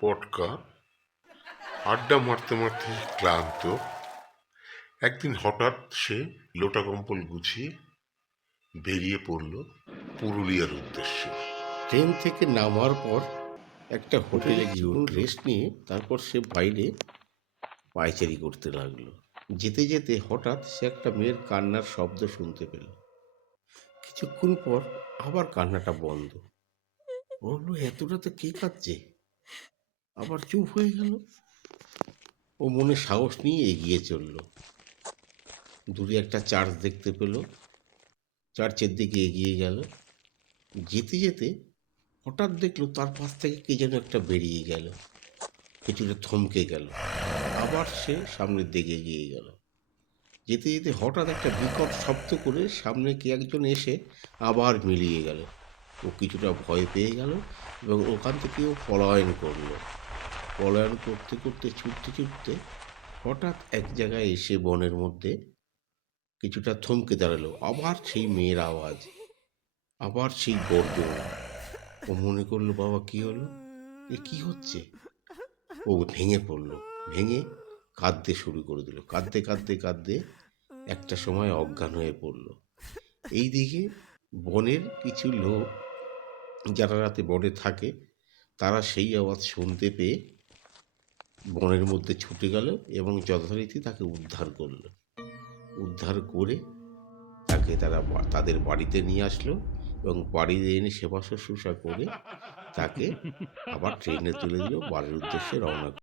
পটকা আড্ডা মারতে মারতে ক্লান্ত। একদিন হঠাৎ সে লোটা কম্বল গুছিয়ে বেরিয়ে পড়ল পুরুলিয়ার উদ্দেশ্যে। ট্রেন থেকে নামার পর একটা হোটেলে কিছুক্ষণ রেস্ট নিয়ে তারপর সে বাইরে পায়চারি করতে লাগলো। যেতে যেতে হঠাৎ সে একটা মেয়ের কান্নার শব্দ শুনতে পেল। কিছুক্ষণ পর আবার কান্নাটা বন্ধ। বললো, এতটা তো কে কাঁদছে? আবার চুপ হয়ে গেল। ও মনে সাহস নিয়ে এগিয়ে চলল। দূরে একটা চার্চ দেখতে পেল, চার্চের দিকে এগিয়ে গেল। যেতে যেতে হঠাৎ দেখলো তার পাশ থেকে কে যেন একটা বেরিয়ে গেল। কিছুটা থমকে গেল, আবার সে সামনের দিকে এগিয়ে গেল। যেতে যেতে হঠাৎ একটা বিকট শব্দ করে সামনে কে একজন এসে আবার মিলিয়ে গেল। ও কিছুটা ভয় পেয়ে গেল এবং ওখান থেকে ও পলায়ন করলো। পলায়ন করতে করতে ছুটতে ছুটতে হঠাৎ এক জায়গায় এসে বনের মধ্যে কিছুটা থমকে দাঁড়ালো। আবার সেই মেয়ের আওয়াজ, আবার সেই গর্জন। ও মনে করলো, বাবা কি হলো, এ কি হচ্ছে? ও ভেঙে পড়লো, ভেঙে কাঁদতে শুরু করে দিল। কাঁদতে কাঁদতে কাঁদতে একটা সময় অজ্ঞান হয়ে পড়ল। এইদিকে বনের কিছু লোক যারা রাতে বনে থাকে, তারা সেই আওয়াজ শুনতে পেয়ে বনের মধ্যে ছুটে গেল এবং যথারীতি তাকে উদ্ধার করলো। উদ্ধার করে তাকে তারা তাদের বাড়িতে নিয়ে আসলো এবং বাড়িতে এনে সেবা শুশ্রূষা করে তাকে আবার ট্রেনে তুলে দিল, বাড়ির উদ্দেশ্যে রওনা